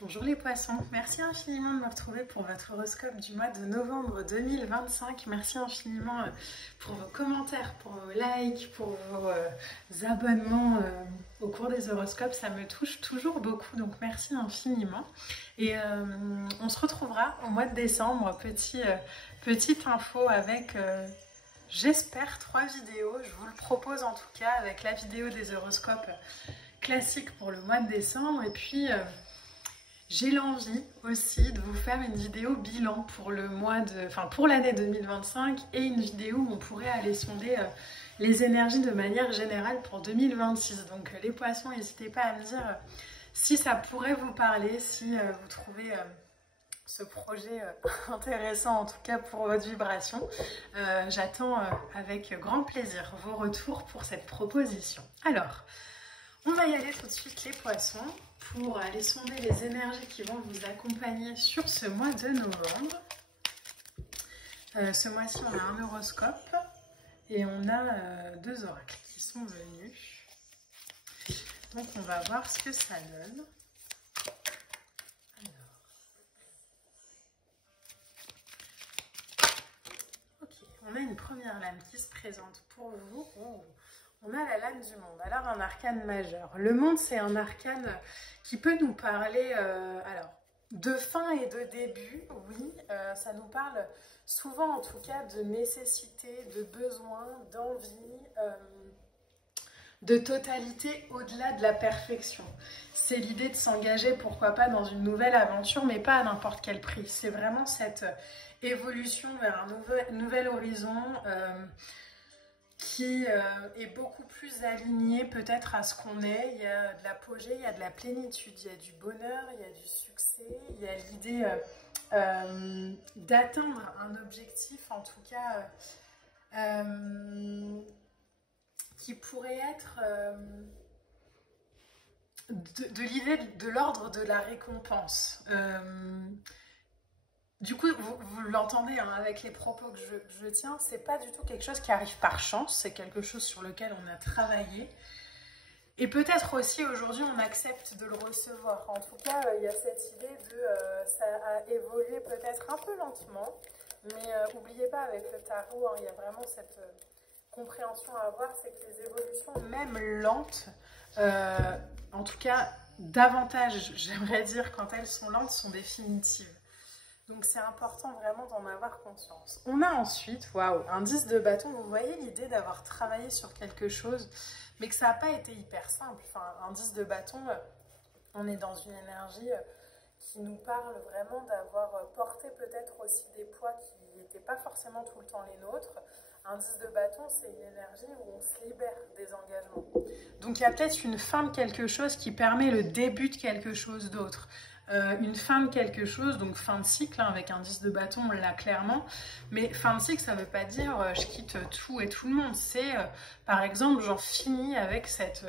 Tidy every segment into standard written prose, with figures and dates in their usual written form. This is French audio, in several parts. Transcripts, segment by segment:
Bonjour les poissons, merci infiniment de me retrouver pour votre horoscope du mois de novembre 2025. Merci infiniment pour vos commentaires, pour vos likes, pour vos abonnements au cours des horoscopes. Ça me touche toujours beaucoup, donc merci infiniment. Et on se retrouvera au mois de décembre. Petite info avec, j'espère, 3 vidéos. Je vous le propose en tout cas avec la vidéo des horoscopes classiques pour le mois de décembre. Et puis... j'ai l'envie aussi de vous faire une vidéo bilan pour pour l'année 2025 et une vidéo où on pourrait aller sonder les énergies de manière générale pour 2026. Donc les poissons, n'hésitez pas à me dire si ça pourrait vous parler, si vous trouvez ce projet intéressant en tout cas pour votre vibration. J'attends avec grand plaisir vos retours pour cette proposition. Alors, on va y aller tout de suite les poissons pour aller sonder les énergies qui vont vous accompagner sur ce mois de novembre. Ce mois-ci, on a un horoscope et on a 2 oracles qui sont venus. Donc, on va voir ce que ça donne. Alors. Ok, on a une première lame qui se présente pour vous. Oh. On a la lame du monde, alors un arcane majeur. Le monde, c'est un arcane qui peut nous parler de fin et de début, oui. Ça nous parle souvent, en tout cas, de nécessité, de besoin, d'envie, de totalité au-delà de la perfection. C'est l'idée de s'engager, pourquoi pas, dans une nouvelle aventure, mais pas à n'importe quel prix. C'est vraiment cette évolution vers un nouvel horizon qui est beaucoup plus aligné peut-être à ce qu'on est. Il y a de l'apogée, il y a de la plénitude, il y a du bonheur, il y a du succès, il y a l'idée d'atteindre un objectif, en tout cas, qui pourrait être de l'idée de l'ordre de la récompense. Du coup, vous l'entendez hein, avec les propos que je tiens, c'est pas du tout quelque chose qui arrive par chance, c'est quelque chose sur lequel on a travaillé. Et peut-être aussi aujourd'hui, on accepte de le recevoir. En tout cas, il y a cette idée ça a évolué peut-être un peu lentement, mais n'oubliez pas avec le tarot, hein, il y a vraiment cette compréhension à avoir, c'est que les évolutions, même lentes, en tout cas davantage, j'aimerais dire, quand elles sont lentes, sont définitives. Donc c'est important vraiment d'en avoir conscience. On a ensuite, waouh, un 10 de bâton. Vous voyez l'idée d'avoir travaillé sur quelque chose, mais que ça n'a pas été hyper simple. Enfin, un 10 de bâton, on est dans une énergie qui nous parle vraiment d'avoir porté peut-être aussi des poids qui n'étaient pas forcément tout le temps les nôtres. Un 10 de bâton, c'est une énergie où on se libère des engagements. Donc il y a peut-être une fin de quelque chose qui permet le début de quelque chose d'autre. Une fin de quelque chose, donc fin de cycle, hein, avec un 10 de bâton, on l'a clairement, mais fin de cycle, ça ne veut pas dire je quitte tout et tout le monde, c'est par exemple, j'en finis avec cette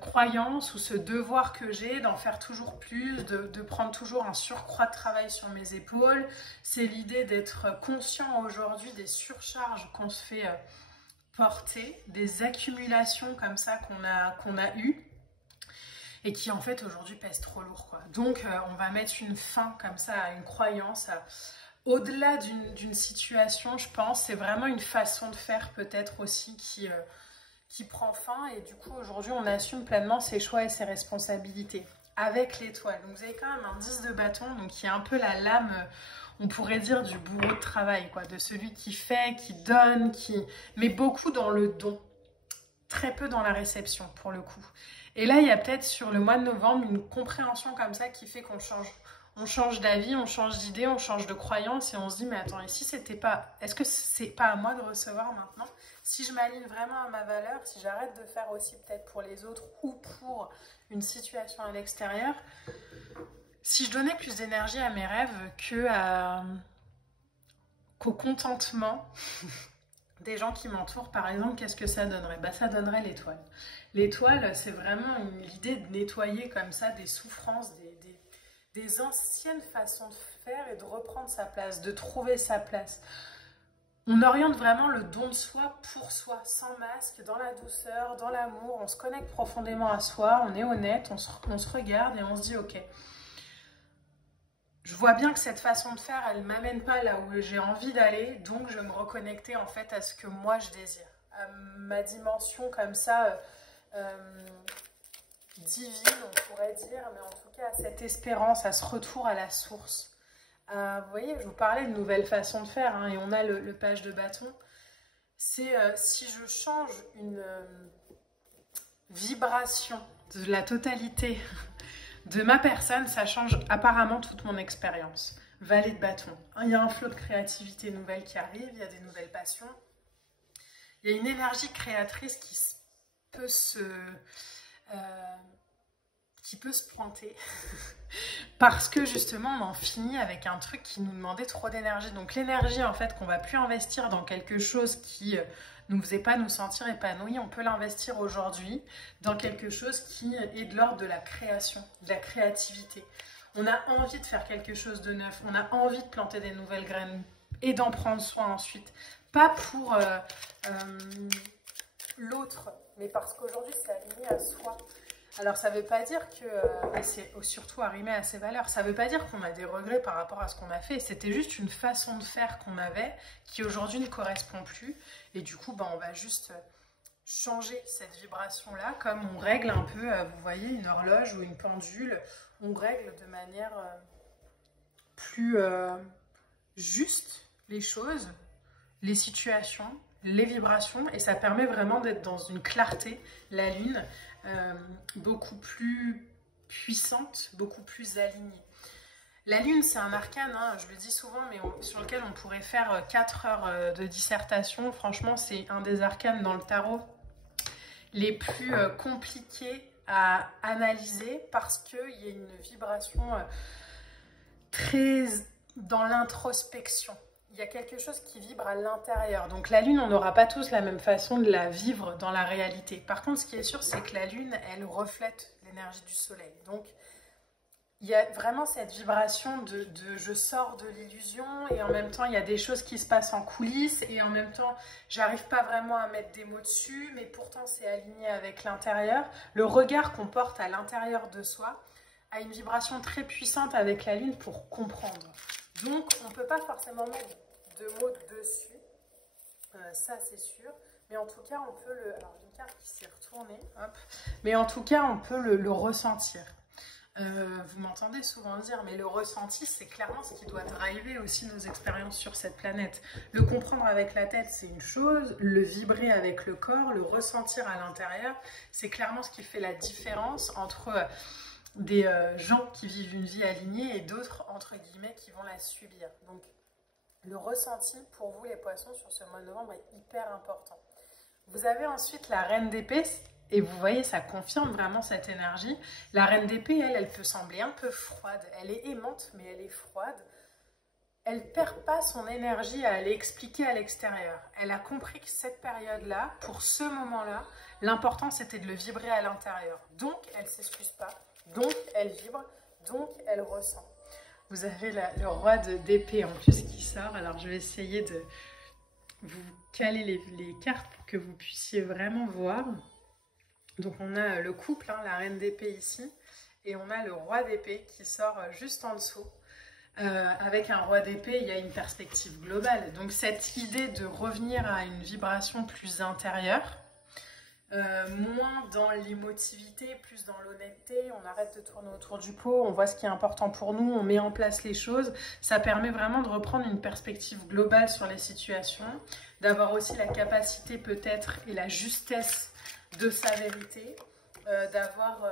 croyance ou ce devoir que j'ai d'en faire toujours plus, de prendre toujours un surcroît de travail sur mes épaules. C'est l'idée d'être conscient aujourd'hui des surcharges qu'on se fait porter, des accumulations comme ça qu'on a eues, et qui en fait aujourd'hui pèse trop lourd quoi. Donc on va mettre une fin comme ça à une croyance, au-delà d'une situation, je pense, c'est vraiment une façon de faire peut-être aussi qui prend fin, et du coup aujourd'hui on assume pleinement ses choix et ses responsabilités avec l'étoile. Donc vous avez quand même un 10 de bâton, donc qui est un peu la lame, on pourrait dire, du bourreau de travail, quoi, de celui qui fait, qui donne, mais beaucoup dans le don, très peu dans la réception pour le coup. Et là, il y a peut-être sur le mois de novembre une compréhension comme ça qui fait qu'on change d'avis, on change d'idée, on change de croyance, et on se dit mais attends, et si c'était pas, est-ce que c'est pas à moi de recevoir maintenant? Si je m'aligne vraiment à ma valeur, si j'arrête de faire aussi peut-être pour les autres ou pour une situation à l'extérieur, si je donnais plus d'énergie à mes rêves qu'au contentement des gens qui m'entourent, par exemple, qu'est-ce que ça donnerait? Bah, ça donnerait l'étoile. L'étoile, c'est vraiment l'idée de nettoyer comme ça des souffrances, des anciennes façons de faire et de reprendre sa place, de trouver sa place. On oriente vraiment le don de soi pour soi, sans masque, dans la douceur, dans l'amour. On se connecte profondément à soi, on est honnête, on se regarde et on se dit ok, je vois bien que cette façon de faire, elle ne m'amène pas là où j'ai envie d'aller, donc je vais me reconnecter en fait à ce que moi je désire, à ma dimension comme ça divine, on pourrait dire, mais en tout cas à cette espérance, à ce retour à la source. Vous voyez, je vous parlais de nouvelles façons de faire, hein, et on a le page de bâton. C'est si je change une vibration de la totalité de ma personne, ça change apparemment toute mon expérience. Valet de bâton. Il y a un flot de créativité nouvelle qui arrive, il y a des nouvelles passions. Il y a une énergie créatrice peut se pointer parce que justement on en finit avec un truc qui nous demandait trop d'énergie. Donc l'énergie en fait qu'on va plus investir dans quelque chose qui nous faisait pas nous sentir épanouis, on peut l'investir aujourd'hui dans quelque chose qui est de l'ordre de la création, de la créativité. On a envie de faire quelque chose de neuf, on a envie de planter des nouvelles graines et d'en prendre soin ensuite. Pas pour l'autre, mais parce qu'aujourd'hui c'est aligné à soi. Alors ça ne veut pas dire que c'est surtout arrimé à ses valeurs, ça ne veut pas dire qu'on a des regrets par rapport à ce qu'on a fait, c'était juste une façon de faire qu'on avait qui aujourd'hui ne correspond plus et du coup on va juste changer cette vibration-là comme on règle un peu, vous voyez, une horloge ou une pendule, on règle de manière plus juste les choses, les situations, les vibrations et ça permet vraiment d'être dans une clarté, la lune, beaucoup plus puissante, beaucoup plus alignée. La lune, c'est un arcane, hein, je le dis souvent, mais sur lequel on pourrait faire 4 heures de dissertation. Franchement, c'est un des arcanes dans le tarot les plus compliqués à analyser parce qu'il y a une vibration très dans l'introspection. Il y a quelque chose qui vibre à l'intérieur. Donc la lune, on n'aura pas tous la même façon de la vivre dans la réalité. Par contre, ce qui est sûr, c'est que la lune, elle reflète l'énergie du soleil. Donc il y a vraiment cette vibration de je sors de l'illusion et en même temps, il y a des choses qui se passent en coulisses et en même temps, j'arrive pas vraiment à mettre des mots dessus, mais pourtant, c'est aligné avec l'intérieur. Le regard qu'on porte à l'intérieur de soi a une vibration très puissante avec la lune pour comprendre. Donc, on ne peut pas forcément mettre de mots dessus, ça c'est sûr, mais en tout cas on peut le... Alors j'ai une carte qui s'est retournée, hop. Mais en tout cas on peut le ressentir. Vous m'entendez souvent dire, mais le ressenti c'est clairement ce qui doit driver aussi nos expériences sur cette planète. Le comprendre avec la tête c'est une chose, le vibrer avec le corps, le ressentir à l'intérieur, c'est clairement ce qui fait la différence entre... des gens qui vivent une vie alignée et d'autres, entre guillemets, qui vont la subir. Donc, le ressenti pour vous, les poissons, sur ce mois de novembre est hyper important. Vous avez ensuite la reine d'épée, et vous voyez, ça confirme vraiment cette énergie. La reine d'épée, elle peut sembler un peu froide. Elle est aimante, mais elle est froide. Elle ne perd pas son énergie à aller expliquer à l'extérieur. Elle a compris que cette période-là, pour ce moment-là, l'important, c'était de le vibrer à l'intérieur. Donc, elle ne s'excuse pas. Donc, elle vibre, donc elle ressent. Vous avez le roi d'épée en plus qui sort. Alors, je vais essayer de vous caler les cartes pour que vous puissiez vraiment voir. Donc, on a le couple, hein, la reine d'épée ici, et on a le roi d'épée qui sort juste en dessous. Avec un roi d'épée, il y a une perspective globale. Donc, cette idée de revenir à une vibration plus intérieure, moins dans l'émotivité, plus dans l'honnêteté, on arrête de tourner autour du pot, on voit ce qui est important pour nous, on met en place les choses, ça permet vraiment de reprendre une perspective globale sur les situations, d'avoir aussi la capacité peut-être et la justesse de sa vérité, d'avoir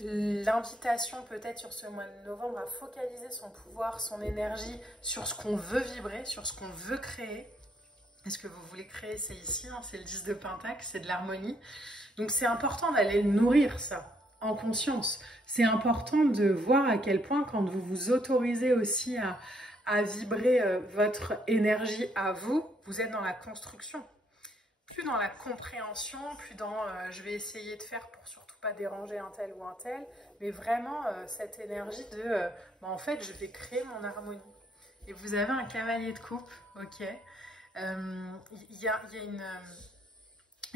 l'invitation peut-être sur ce mois de novembre à focaliser son pouvoir, son énergie sur ce qu'on veut vibrer, sur ce qu'on veut créer. Et ce que vous voulez créer, c'est ici, hein, c'est le 10 de Pentacle, c'est de l'harmonie. Donc c'est important d'aller nourrir ça en conscience. C'est important de voir à quel point quand vous vous autorisez aussi à vibrer votre énergie à vous, vous êtes dans la construction. Plus dans la compréhension, plus dans je vais essayer de faire pour surtout pas déranger un tel ou un tel, mais vraiment cette énergie de en fait je vais créer mon harmonie. Et vous avez un cavalier de coupe, ok. Il y a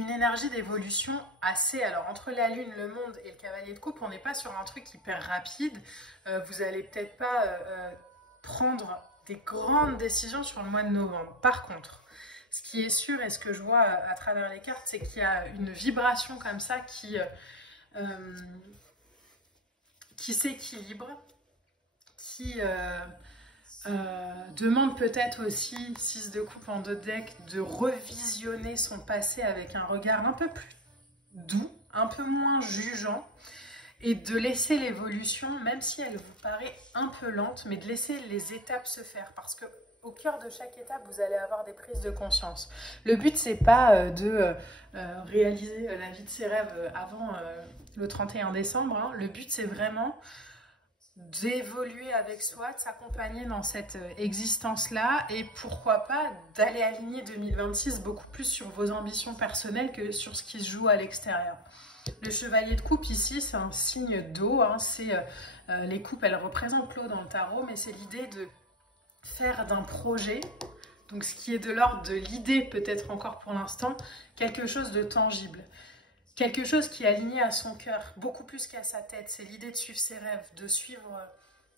une énergie d'évolution assez... Alors, entre la Lune, le monde et le Cavalier de Coupe, on n'est pas sur un truc hyper rapide. Vous n'allez peut-être pas prendre des grandes décisions sur le mois de novembre. Par contre, ce qui est sûr et ce que je vois à travers les cartes, c'est qu'il y a une vibration comme ça qui s'équilibre, qui demande peut-être aussi, 6 de coupe en 2 decks, de revisionner son passé avec un regard un peu plus doux, un peu moins jugeant, et de laisser l'évolution, même si elle vous paraît un peu lente, mais de laisser les étapes se faire, parce que au cœur de chaque étape, vous allez avoir des prises de conscience. Le but, c'est pas de réaliser la vie de ses rêves avant le 31 décembre. Hein. Le but, c'est vraiment d'évoluer avec soi, de s'accompagner dans cette existence-là et pourquoi pas d'aller aligner 2026 beaucoup plus sur vos ambitions personnelles que sur ce qui se joue à l'extérieur. Le chevalier de coupe ici, c'est un signe d'eau. Hein. Les coupes, elles représentent l'eau dans le tarot, mais c'est l'idée de faire d'un projet, donc ce qui est de l'ordre de l'idée peut-être encore pour l'instant, quelque chose de tangible. Quelque chose qui est aligné à son cœur, beaucoup plus qu'à sa tête. C'est l'idée de suivre ses rêves, de suivre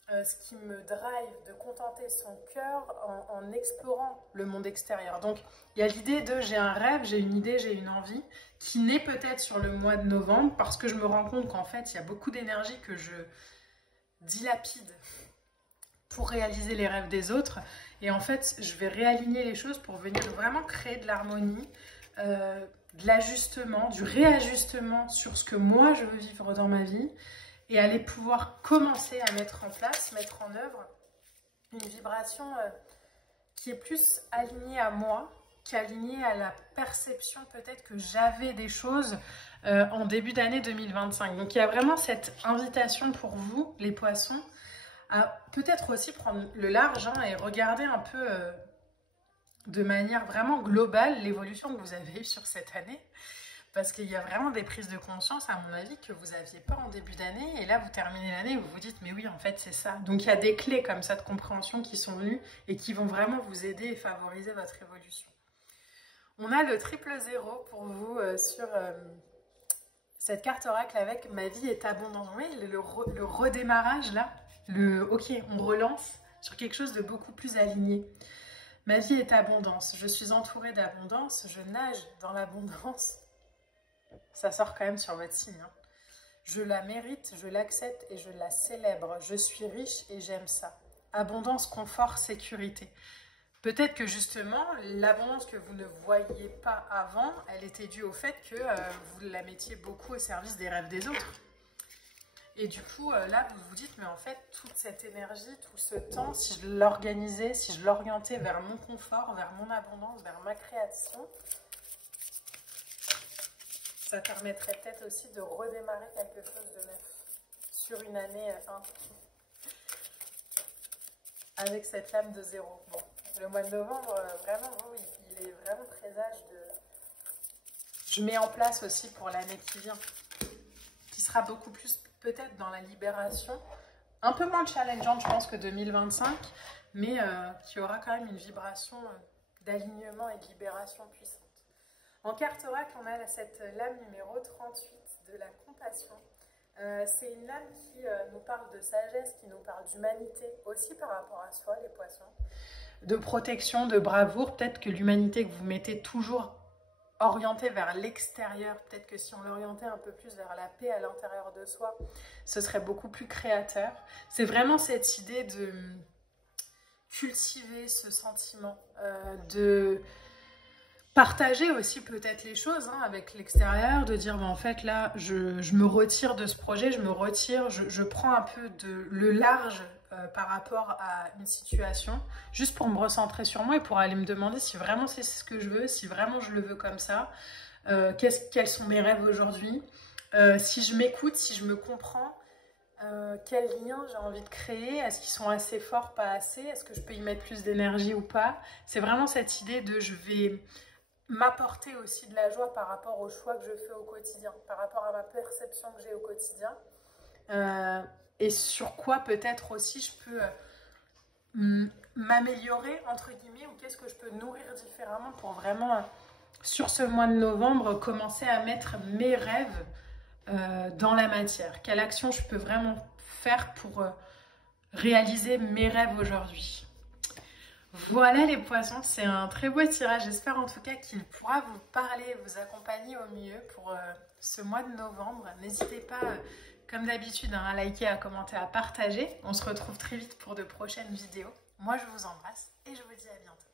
ce qui me drive, de contenter son cœur en explorant le monde extérieur. Donc, il y a l'idée de j'ai un rêve, j'ai une idée, j'ai une envie, qui naît peut-être sur le mois de novembre, parce que je me rends compte qu'en fait, il y a beaucoup d'énergie que je dilapide pour réaliser les rêves des autres. Et en fait, je vais réaligner les choses pour venir vraiment créer de l'harmonie, de l'ajustement, du réajustement sur ce que moi je veux vivre dans ma vie et aller pouvoir commencer à mettre en place, mettre en œuvre une vibration qui est plus alignée à moi qu'alignée à la perception peut-être que j'avais des choses en début d'année 2025. Donc il y a vraiment cette invitation pour vous, les poissons, à peut-être aussi prendre le large hein, et regarder un peu... de manière vraiment globale l'évolution que vous avez eue sur cette année parce qu'il y a vraiment des prises de conscience à mon avis que vous n'aviez pas en début d'année et là vous terminez l'année et vous vous dites mais oui en fait c'est ça. Donc il y a des clés comme ça de compréhension qui sont venues et qui vont vraiment vous aider et favoriser votre évolution. On a le 000 pour vous sur cette carte oracle avec ma vie est abondante. Oui, le redémarrage là, ok on relance sur quelque chose de beaucoup plus aligné. Ma vie est abondance, je suis entourée d'abondance, je nage dans l'abondance. Ça sort quand même sur votre signe. Hein. Je la mérite, je l'accepte et je la célèbre. Je suis riche et j'aime ça. Abondance, confort, sécurité. Peut-être que justement, l'abondance que vous ne voyiez pas avant, elle était due au fait que vous la mettiez beaucoup au service des rêves des autres. Et du coup, là, vous vous dites, mais en fait, toute cette énergie, tout ce temps, si je l'organisais, si je l'orientais vers mon confort, vers mon abondance, vers ma création, ça permettrait peut-être aussi de redémarrer quelque chose de neuf sur une année 1. Avec cette lame de 0. Bon, le mois de novembre, vraiment, il est vraiment présage de... Je mets en place aussi pour l'année qui vient, qui sera beaucoup plus... peut-être dans la libération, un peu moins challengeante je pense que 2025, mais qui aura quand même une vibration d'alignement et de libération puissante. En carte oracle, on a cette lame numéro 38 de la compassion. C'est une lame qui nous parle de sagesse, qui nous parle d'humanité, aussi par rapport à soi, les poissons. De protection, de bravoure, peut-être que l'humanité que vous mettez toujours orienté vers l'extérieur, peut-être que si on l'orientait un peu plus vers la paix à l'intérieur de soi, ce serait beaucoup plus créateur. C'est vraiment cette idée de cultiver ce sentiment, de partager aussi peut-être les choses hein, avec l'extérieur, de dire en fait là je me retire de ce projet, je me retire, je prends un peu le large par rapport à une situation, juste pour me recentrer sur moi et pour aller me demander si vraiment c'est ce que je veux, si vraiment je le veux comme ça, quels sont mes rêves aujourd'hui, si je m'écoute, si je me comprends, quels liens j'ai envie de créer, est-ce qu'ils sont assez forts, pas assez, est-ce que je peux y mettre plus d'énergie ou pas. C'est vraiment cette idée de je vais m'apporter aussi de la joie par rapport aux choix que je fais au quotidien, par rapport à ma perception que j'ai au quotidien. Et sur quoi peut-être aussi je peux m'améliorer, entre guillemets, ou qu'est-ce que je peux nourrir différemment pour vraiment sur ce mois de novembre, commencer à mettre mes rêves dans la matière. Quelle action je peux vraiment faire pour réaliser mes rêves aujourd'hui. Voilà les poissons, c'est un très beau tirage. J'espère en tout cas qu'il pourra vous parler, vous accompagner au mieux pour ce mois de novembre. N'hésitez pas, comme d'habitude, à liker, à commenter, à partager. On se retrouve très vite pour de prochaines vidéos. Moi, je vous embrasse et je vous dis à bientôt.